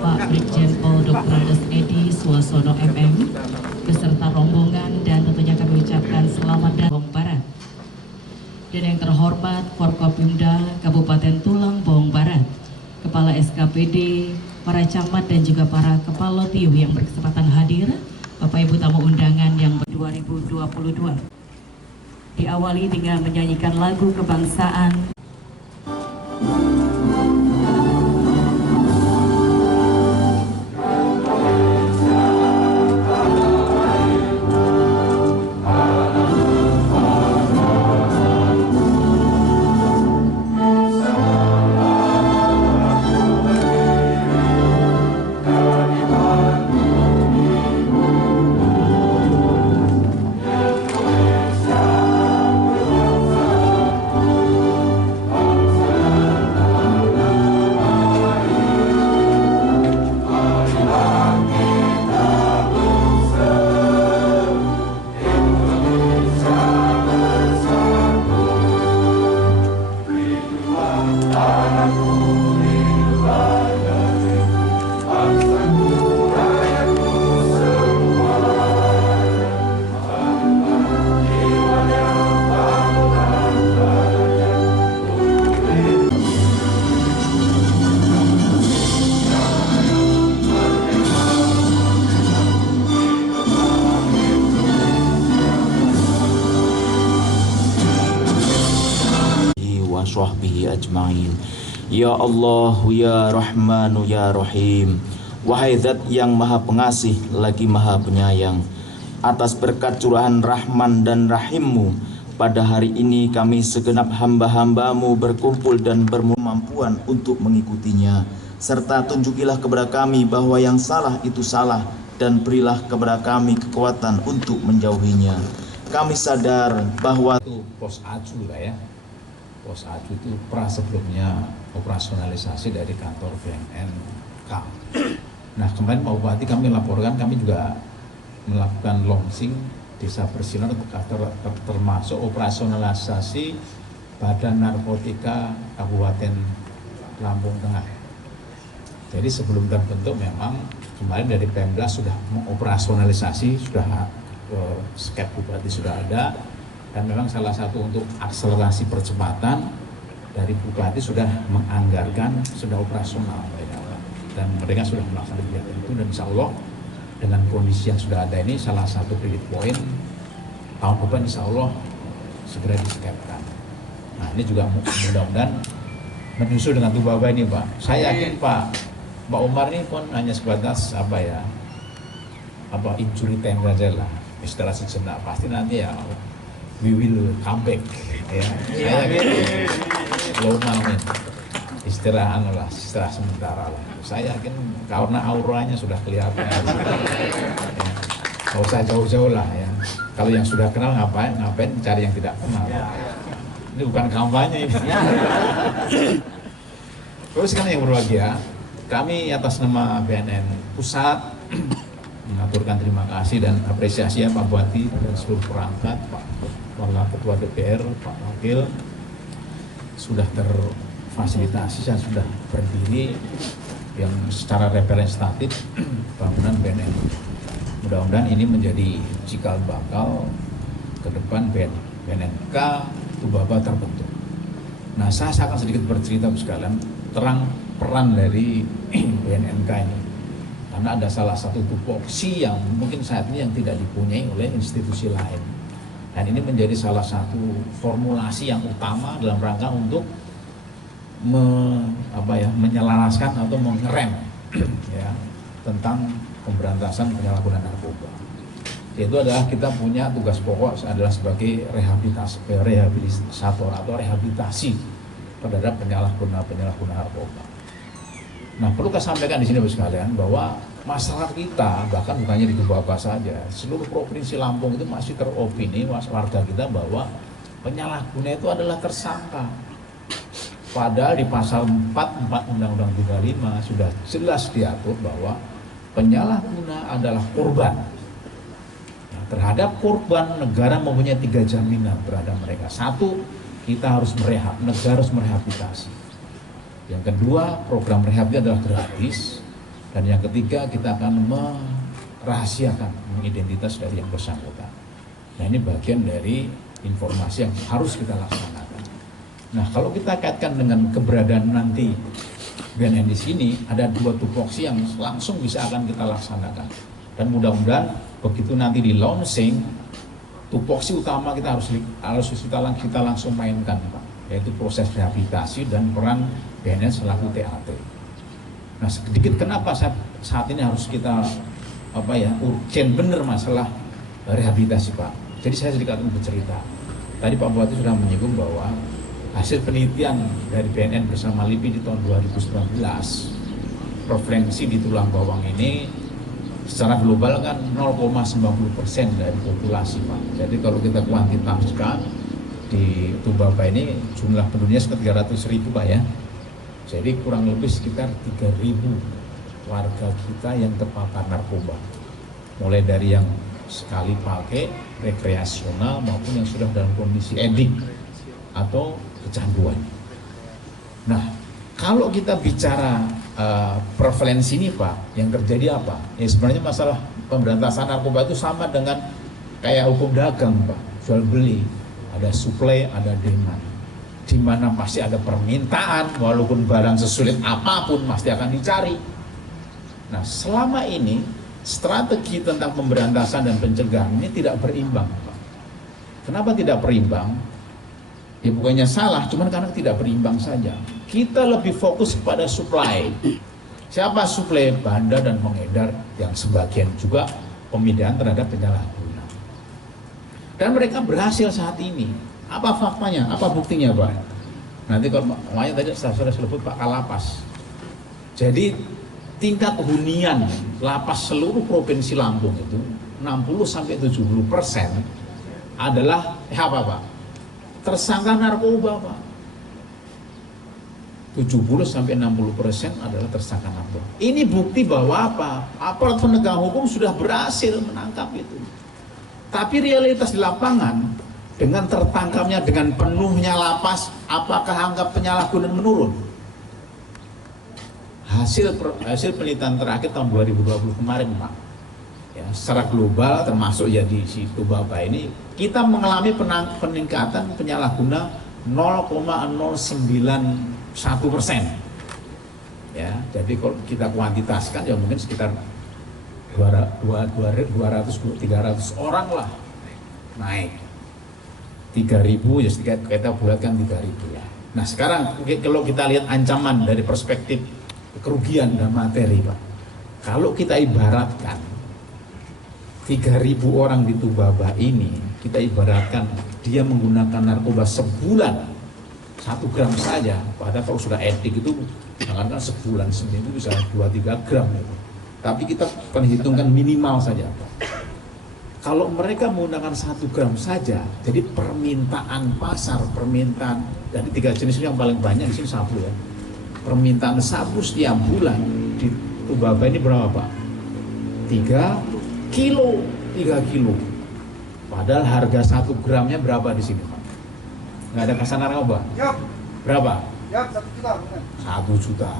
Bapak Brigjen Pol Dr. Andes Edi Suwasono MM beserta rombongan, dan tentunya kami ucapkan selamat datang Barat. Dan yang terhormat Forkopimda Kabupaten Tulang Bawang Barat, Kepala SKPD, para camat dan juga para kepala TIU yang berkesempatan hadir, Bapak Ibu tamu undangan yang 2022. Diawali dengan menyanyikan lagu kebangsaan. Sahbihi ajma'in. Ya Allah, ya Rahmanu, ya Rahim. Wahai Zat yang maha pengasih lagi maha penyayang, atas berkat curahan Rahman dan Rahimmu, pada hari ini kami segenap hamba-hambamu berkumpul dan berkemampuan untuk mengikutinya, serta tunjukilah kepada kami bahwa yang salah itu salah, dan berilah kepada kami kekuatan untuk menjauhinya. Kami sadar bahwa itu pos aju lah ya. Pos aju itu sebelumnya operasionalisasi dari kantor BNNK. Nah, kemarin Pak Bupati kami laporkan, kami juga melakukan launching desa bersinar termasuk operasionalisasi Badan Narkotika Kabupaten Lampung Tengah. Jadi sebelum terbentuk memang kemarin dari Pemda sudah mengoperasionalisasi, sudah skep Bupati sudah ada. Dan memang salah satu untuk akselerasi percepatan dari Bupati sudah menganggarkan, sudah operasional mereka, dan mereka sudah melaksanakan kegiatan itu, dan insya Allah dengan kondisi yang sudah ada ini salah satu kredit poin tahun depan insya Allah segera diskepkan. Nah, ini juga mudah-mudahan menyusul dengan tubuh Bapak ini Pak. Saya yakin Pak Umar ini pun hanya sebatas injury time saja lah, istirahat sejenak, pasti nanti ya we will come back ya. Saya yakin istirahat sementara lah. Saya yakin karena auranya sudah kelihatan ya. Nggak usah jauh-jauh lah ya. Kalau yang sudah kenal ngapain cari yang tidak kenal. Ini bukan kampanye ini. Terus kan yang berbahagia, kami atas nama BNN Pusat mengaturkan terima kasih dan apresiasi ya Pak Bupati dan seluruh perangkat, Pak Ketua DPR, Pak Wakil sudah terfasilitasi dan sudah berdiri yang secara representatif bangunan BNN. Mudah-mudahan ini menjadi cikal bakal ke depan BNNK itu Bapak terbentuk. Nah, saya akan sedikit bercerita sekalian terang peran dari BNNK ini. Karena ada salah satu tupoksi yang mungkin saat ini yang tidak dipunyai oleh institusi lain. Dan ini menjadi salah satu formulasi yang utama dalam rangka untuk menyelaraskan atau mengerem ya, tentang pemberantasan penyalahgunaan narkoba. Yaitu adalah kita punya tugas pokok adalah sebagai rehabilitator atau rehabilitasi terhadap penyalahguna narkoba. Nah, perlu saya sampaikan di sini sekalian bahwa masyarakat kita, bahkan bukannya di Bapak saja, seluruh provinsi Lampung itu masih teropini warga kita bahwa penyalahguna itu adalah tersangka. Padahal di pasal 44 Undang-Undang 35 sudah jelas diatur bahwa penyalahguna adalah korban. Nah, terhadap korban negara mempunyai 3 jaminan terhadap mereka. 1, kita harus negara harus merehabilitasi. Yang kedua, program rehab itu adalah gratis. Dan yang ketiga, kita akan merahasiakan identitas dari yang bersangkutan. Nah, ini bagian dari informasi yang harus kita laksanakan. Nah, kalau kita kaitkan dengan keberadaan nanti BNN di sini, ada 2 tupoksi yang langsung bisa akan kita laksanakan. Dan mudah-mudahan begitu nanti di launching, tupoksi utama kita harus kita langsung mainkan, Pak, yaitu proses rehabilitasi dan peran BNN selaku TAT. Nah, sedikit kenapa saat ini harus kita urgen bener masalah rehabilitasi, Pak. Jadi saya sedikit akan bercerita. Tadi Pak Bupati sudah menyinggung bahwa hasil penelitian dari BNN bersama LIPI di tahun 2019, prevalensi di tulang bawang ini secara global kan 0,90% dari populasi, Pak. Jadi kalau kita kuantitaskan di Tumbaba ini jumlah penduduknya sekitar 300.000, Pak ya. Jadi kurang lebih sekitar 3.000 warga kita yang terpapar narkoba. Mulai dari yang sekali pakai, rekreasional, maupun yang sudah dalam kondisi edik atau kecanduan. Nah, kalau kita bicara prevalensi ini, Pak, yang terjadi apa? Ya sebenarnya masalah pemberantasan narkoba itu sama dengan kayak hukum dagang, Pak. Jual beli, ada supply, ada demand. Di mana pasti ada permintaan, walaupun barang sesulit apapun pasti akan dicari. Nah, selama ini strategi tentang pemberantasan dan pencegahan ini tidak berimbang, Pak. Kenapa tidak berimbang? Ya bukannya salah, cuman karena tidak berimbang saja. Kita lebih fokus pada supply. Siapa supply? Bandar dan pengedar, yang sebagian juga pemindahan terhadap penyalahguna. Dan mereka berhasil saat ini. Apa faktanya? Apa buktinya, Pak? Nanti kalau makanya tadi saya sudah sebut Pak Kalapas. Jadi tingkat hunian lapas seluruh provinsi Lampung itu 60-70% adalah apa, Pak? Tersangka narkoba, Pak. 70-60% adalah tersangka narkoba. Ini bukti bahwa apa? Aparat penegak hukum sudah berhasil menangkap itu. Tapi realitas di lapangan, dengan tertangkapnya, dengan penuhnya lapas, apakah angka penyalahgunaan menurun? Hasil penelitian terakhir tahun 2020 kemarin, Pak, ya, secara global termasuk ya di Tumbaba ini, kita mengalami peningkatan penyalahguna 0,091%. Ya, jadi kalau kita kuantitaskan ya mungkin sekitar 200-300 orang lah naik. 3.000 ya kita bulatkan 3.000 ya. Nah, sekarang kalau kita lihat ancaman dari perspektif kerugian dan materi, Pak. Kalau kita ibaratkan 3.000 orang di Tumbaba ini, kita ibaratkan dia menggunakan narkoba sebulan 1 gram saja. Padahal kalau sudah edik itu jangankan sebulan, seminggu bisa 2-3 gram itu. Tapi kita perhitungkan minimal saja, Pak. Kalau mereka menggunakan 1 gram saja, jadi permintaan pasar, permintaan dari 3 jenis yang paling banyak di sini sabu ya. Permintaan sabu setiap bulan di Tumbaba ini berapa, Pak? 3 kilo. Padahal harga 1 gramnya berapa di sini, Pak? Nggak ada kasar narkoba? Berapa? 1 juta. 1 juta.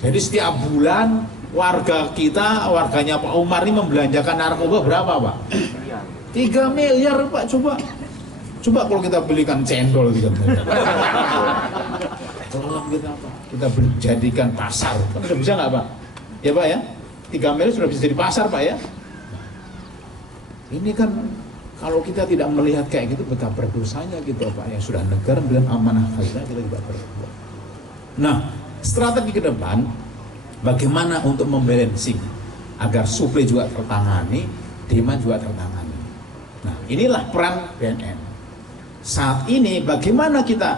Jadi setiap bulan warganya Pak Umar ini membelanjakan narkoba berapa, Pak? 3 miliar, Pak. Coba kalau kita belikan cendol 3 miliar. Tolong kita, Pak. Kita jadikan pasar. Kan sudah bisa nggak, Pak? Ya, Pak ya? 3 miliar sudah bisa jadi pasar, Pak ya? Ini kan kalau kita tidak melihat kayak gitu, betapa berdosanya gitu, Pak. Yang sudah negara bilang amanah kita juga berbuat. Nah, strategi ke depan, bagaimana untuk membalancing agar suplai juga tertangani, demand juga tertangani. Nah, inilah peran BNN. Saat ini bagaimana kita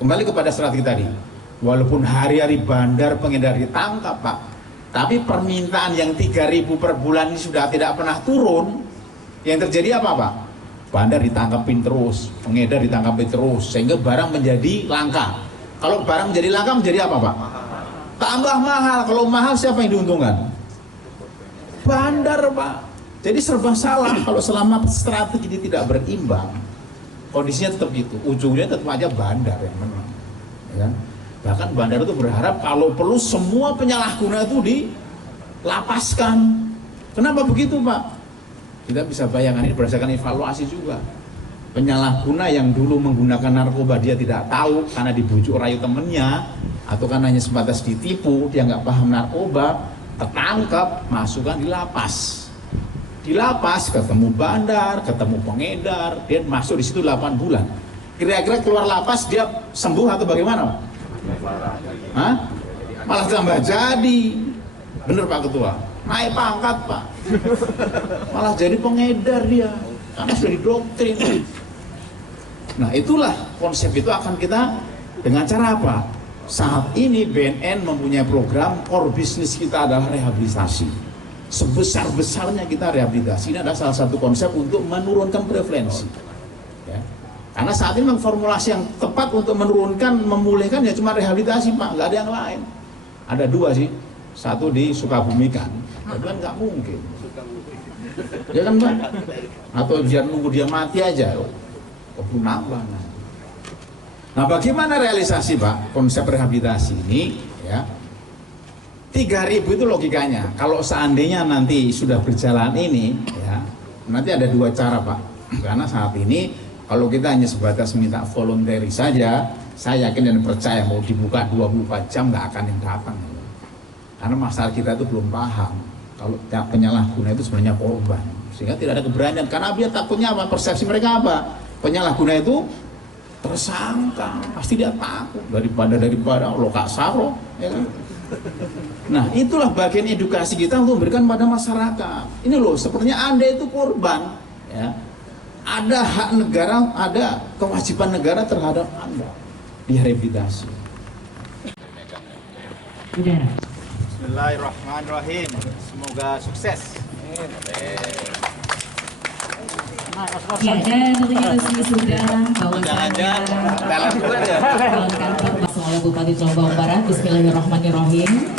kembali kepada strategi tadi. Walaupun hari-hari bandar pengedar ditangkap, Pak, tapi permintaan yang 3.000 per bulan ini sudah tidak pernah turun. Yang terjadi apa, Pak? Bandar ditangkapin terus, pengedar ditangkapin terus, sehingga barang menjadi langka. Kalau barang menjadi langka menjadi apa, Pak? Tambah mahal. Kalau mahal siapa yang diuntungkan? Bandar, Pak. Jadi serba salah kalau selama strategi ini tidak berimbang. Kondisinya tetap gitu. Ujungnya tetap aja bandar yang menang. Ya kan? Bahkan bandar itu berharap kalau perlu semua penyalahguna itu lapaskan. Kenapa begitu Pak? Kita bisa bayangkan ini berdasarkan evaluasi juga. Penyalahguna yang dulu menggunakan narkoba dia tidak tahu karena dibujuk rayu temennya, atau karena hanya sebatas ditipu, dia nggak paham narkoba, tertangkap, masukkan di lapas. Di lapas ketemu bandar, ketemu pengedar, dia masuk di situ 8 bulan. Kira-kira keluar lapas dia sembuh atau bagaimana? Hah? Malah tambah jadi. Bener Pak Ketua, naik pangkat Pak. Malah jadi pengedar dia, karena sudah didoktrin. Nah itulah konsep itu akan kita dengan cara apa? Saat ini BNN mempunyai program core bisnis kita adalah rehabilitasi. Sebesar-besarnya kita rehabilitasi. Ini adalah salah satu konsep untuk menurunkan prevalensi. Ya. Karena saat ini memang formulasi yang tepat untuk menurunkan, memulihkan ya cuma rehabilitasi Pak, nggak ada yang lain. Ada 2 sih, satu di Sukabumi kan, itu kan nggak mungkin. Ya kan Pak? Atau biar nunggu dia mati aja, kebun nambah. Nah bagaimana realisasi Pak konsep rehabilitasi ini ya? 3.000 itu logikanya. Kalau seandainya nanti sudah berjalan ini ya, nanti ada 2 cara Pak. Karena saat ini kalau kita hanya sebatas minta voluntary saja, saya yakin dan percaya mau dibuka 24 jam nggak akan yang datang. Karena masalah kita itu belum paham kalau penyalahguna itu sebenarnya korban, sehingga tidak ada keberanian. Karena dia takutnya apa? Persepsi mereka apa? Penyalahguna itu tersangka, pasti dia takut daripada lo kak saro, ya kan? Nah itulah bagian edukasi kita untuk memberikan pada masyarakat. Ini loh, sepertinya Anda itu korban, ya. Ada hak negara, ada kewajiban negara terhadap Anda di rehabilitasi. Udara. Bismillahirrahmanirrahim. Semoga sukses. Ya, dan tentunya resmi sudah bahwasannya oleh Bupati Jombang Barat. Bismillahirrahmanirrahim.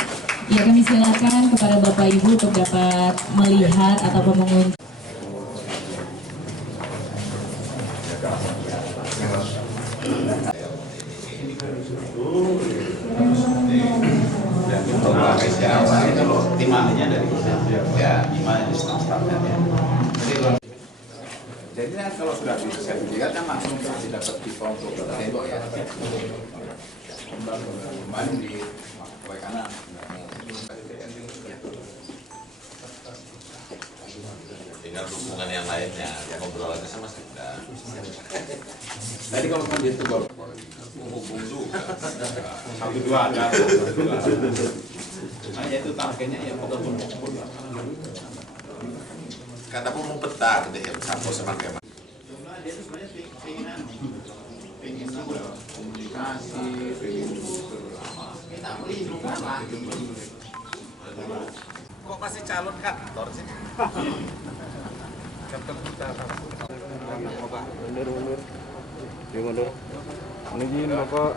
Ya, kami silakan kepada Bapak Ibu untuk dapat melihat ataupun mengunjungi. Timahnya dari ya, timahnya di staff-staffnya. Jadi kalau sudah disertifikat kan langsung dapat dikontrol ke tembok ya. Kemarin di kanan. Tinggal hubungan yang lainnya, ngobrol aja sama kita. Tadi kalau kan itu baru Hubung juga. 1-2 ada. Hanya itu targetnya ya pokoknya. Kata pun mau peta gitu ya, sampo sama kayak Dia itu sebenarnya pengen komunikasi, pengen kita melindungi lah. kok masih calon kantor sih? Mundur. Ini gini Bapak.